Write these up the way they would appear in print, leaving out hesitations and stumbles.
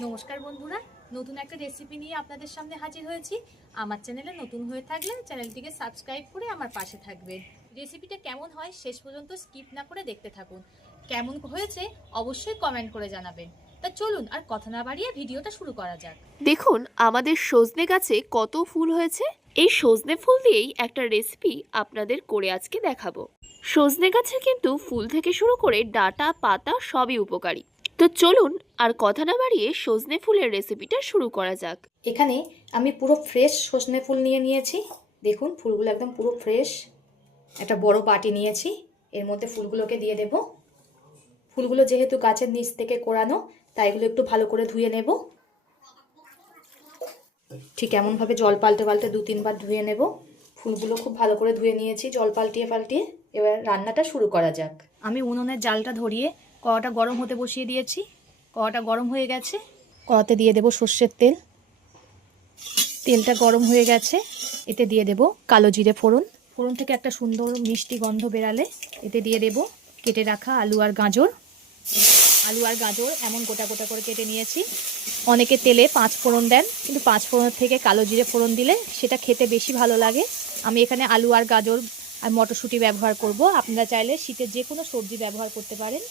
নমস্কার বন্ধুরা, নতুন একটা রেসিপি নিয়ে আপনাদের সামনে হাজির হয়েছি। আমার চ্যানেলে নতুন হয়ে থাকলে চ্যানেলটিকে সাবস্ক্রাইব করে আমার পাশে থাকবেন। রেসিপিটা কেমন হয় শেষ পর্যন্ত স্কিপ না করে দেখতে থাকুন। কেমন হয়েছে অবশ্যই কমেন্ট করে জানাবেন। তা চলুন আর কথা না বাড়িয়ে ভিডিওটা শুরু করা যাক। দেখুন আমাদের সজনে গাছে কত ফুল হয়েছে। এই সজনে ফুল দিয়েই একটা রেসিপি আপনাদের করে আজকে দেখাবো। সজনে গাছের কিন্তু ফুল থেকে শুরু করে ডাঁটা পাতা সবই উপকারী। তো চলুন আর কথা না বাড়িয়ে সজনে ফুলের রেসিপিটা শুরু করা যাক। এখানে আমি পুরো ফ্রেশ সজনে ফুল নিয়েছি। দেখুন ফুলগুলো একদম পুরো ফ্রেশ। একটা বড় বাটি নিয়েছি, এর মধ্যে ফুলগুলোকে দিয়ে দেব। ফুলগুলো যেহেতু গাছের নিচ থেকে কোড়ানো, তাই এগুলো একটু ভালো করে ধুয়ে নেব। ঠিক এমনভাবে জল পাল্টে পাল্টে 2-3 বার ধুয়ে নেব। ফুলগুলো খুব ভালো করে ধুয়ে নিয়েছি জল পাল্টিয়ে পাল্টিয়ে। এবার রান্নাটা শুরু করা যাক। আমি উনুনের জালটা ধরিয়ে কড়াটা গরম হতে বসিয়ে দিয়েছি। কড়াটা গরম হয়ে গেছে, কড়াতে দিয়ে দেব সর্ষের তেল। তেলটা গরম হয়ে গেছে, এতে দিয়ে দেব কালো জিরে ফোড়ন। ফোড়ন থেকে একটা সুন্দর মিষ্টি গন্ধ বেরালে এতে দিয়ে দেব কেটে রাখা আলু আর গাজর। আলু আর গাজর এমন গোটা গোটা করে কেটে নিয়েছি। অনেকে তেলে 5 ফোড়ন দেন, কিন্তু 5 ফোড়নের থেকে কালো জিরে ফোড়ন দিলে সেটা খেতে বেশি ভালো লাগে। আমি এখানে আলু আর গাজর আর মটরশুঁটি ব্যবহার করব। আপনারা চাইলে শীতের যে কোনো সবজি ব্যবহার করতে পারেন।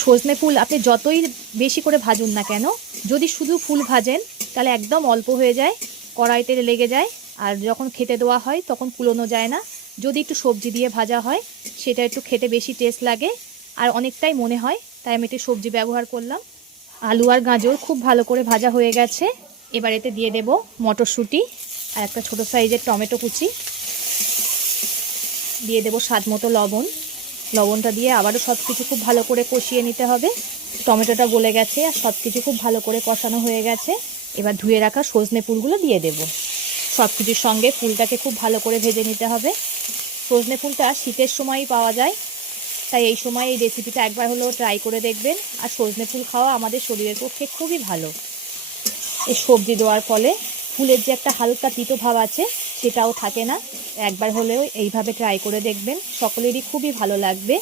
সজনে ফুল আপনি যতই বেশি করে ভাজুন না কেন, যদি শুধু ফুল ভাজেন তাহলে একদম অল্প হয়ে যায়, কড়াইতে লেগে যায়, আর যখন খেতে দেওয়া হয় তখন কুলোনো যায় না। যদি একটু সবজি দিয়ে ভাজা হয় সেটা একটু খেতে বেশি টেস্ট লাগে আর অনেকটাই মনে হয়, তাই আমি একটু সবজি ব্যবহার করলাম। আলু আর গাজর খুব ভালো করে ভাজা হয়ে গেছে। এবার এতে দিয়ে দেব মটরশুঁটি আর একটা ছোটো সাইজের টমেটো কুচি। দিয়ে দেব স্বাদ মতো লবণ। লবণটা দিয়ে আবারও সব কিছু খুব ভালো করে কষিয়ে নিতে হবে। টমেটোটা গলে গেছে আর সব কিছু খুব ভালো করে কষানো হয়ে গেছে। এবার ধুয়ে রাখা সজনে ফুলগুলো দিয়ে দেব। সব কিছুর সঙ্গে ফুলটাকে খুব ভালো করে ভেজে নিতে হবে। সজনে ফুলটা শীতের সময়ই পাওয়া যায়, তাই এই সময় এই রেসিপিটা একবার হলেও ট্রাই করে দেখবেন। আর সজনে ফুল খাওয়া আমাদের শরীরের পক্ষে খুবই ভালো। এই সবজি দেওয়ার ফলে ফুলের যে একটা হালকা তিতো ভাব আছে সেটাও থাকে না। একবার হলেও এইভাবে ট্রাই করে দেখবেন, সকলেরই খুবই ভালো লাগবে।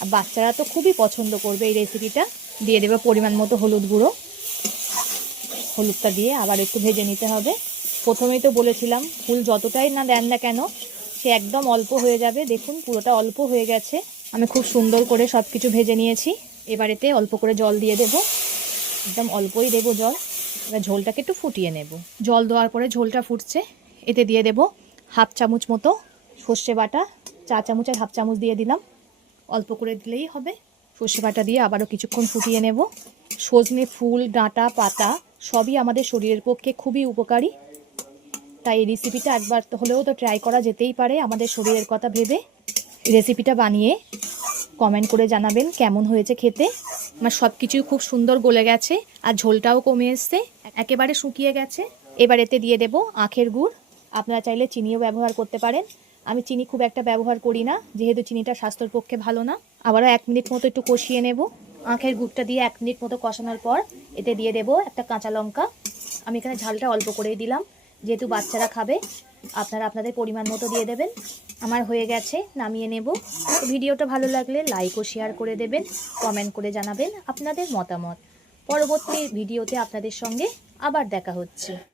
আর বাচ্চারা তো খুবই পছন্দ করবে এই রেসিপিটা। দিয়ে দেবে পরিমাণ মতো হলুদ গুঁড়ো। হলুদটা দিয়ে আবার একটু ভেজে নিতে হবে। প্রথমেই তো বলেছিলাম ফুল যতটাই না দেন না কেন সে একদম অল্প হয়ে যাবে। দেখুন পুরোটা অল্প হয়ে গেছে। আমি খুব সুন্দর করে সব কিছু ভেজে নিয়েছি। এবার এতে অল্প করে জল দিয়ে দেব, একদম অল্পই দেব জল। এবার ঝোলটাকে একটু ফুটিয়ে নেব। জল দেওয়ার পরে ঝোলটা ফুটছে, এতে দিয়ে দেব হাফ চামচ মতো সর্ষে বাটা। 4 চামচ আর হাফ চামচ দিয়ে দিলাম, অল্প করে দিলেই হবে। সর্ষে বাটা দিয়ে আবারও কিছুক্ষণ ফুটিয়ে নেব। সজনে ফুল ডাঁটা পাতা সবই আমাদের শরীরের পক্ষে খুবই উপকারী, তাই এই রেসিপিটা একবার হলেও তো ট্রাই করা যেতেই পারে আমাদের শরীরের কথা ভেবে। রেসিপিটা বানিয়ে কমেন্ট করে জানাবেন কেমন হয়েছে খেতে। আমার সব কিছুই খুব সুন্দর গলে গেছে আর ঝোলটাও কমে এসছে, একেবারে শুকিয়ে গেছে। এবার এতে দিয়ে দেব আখের গুড়। আপনারা চাইলে চিনিও ব্যবহার করতে পারেন। আমি চিনি খুব একটা ব্যবহার করি না, যেহেতু চিনিটা স্বাস্থ্যের পক্ষে ভালো না। আবারও 1 মিনিট মতো একটু কষিয়ে নেব। আখের গুড়টা দিয়ে 1 মিনিট মতো কষানোর পর এতে দিয়ে দেব একটা কাঁচা লঙ্কা। আমি এখানে ঝালটা অল্প করেই দিলাম, যেহেতু বাচ্চারা খাবে। আপনারা আপনাদের পরিমাণ মতো দিয়ে দেবেন। আমার হয়ে গেছে, নামিয়ে নেব। ভিডিওটা ভালো লাগলে লাইক ও শেয়ার করে দেবেন, কমেন্ট করে জানাবেন আপনাদের মতামত। পরবর্তী ভিডিওতে আপনাদের সঙ্গে আবার দেখা হচ্ছে।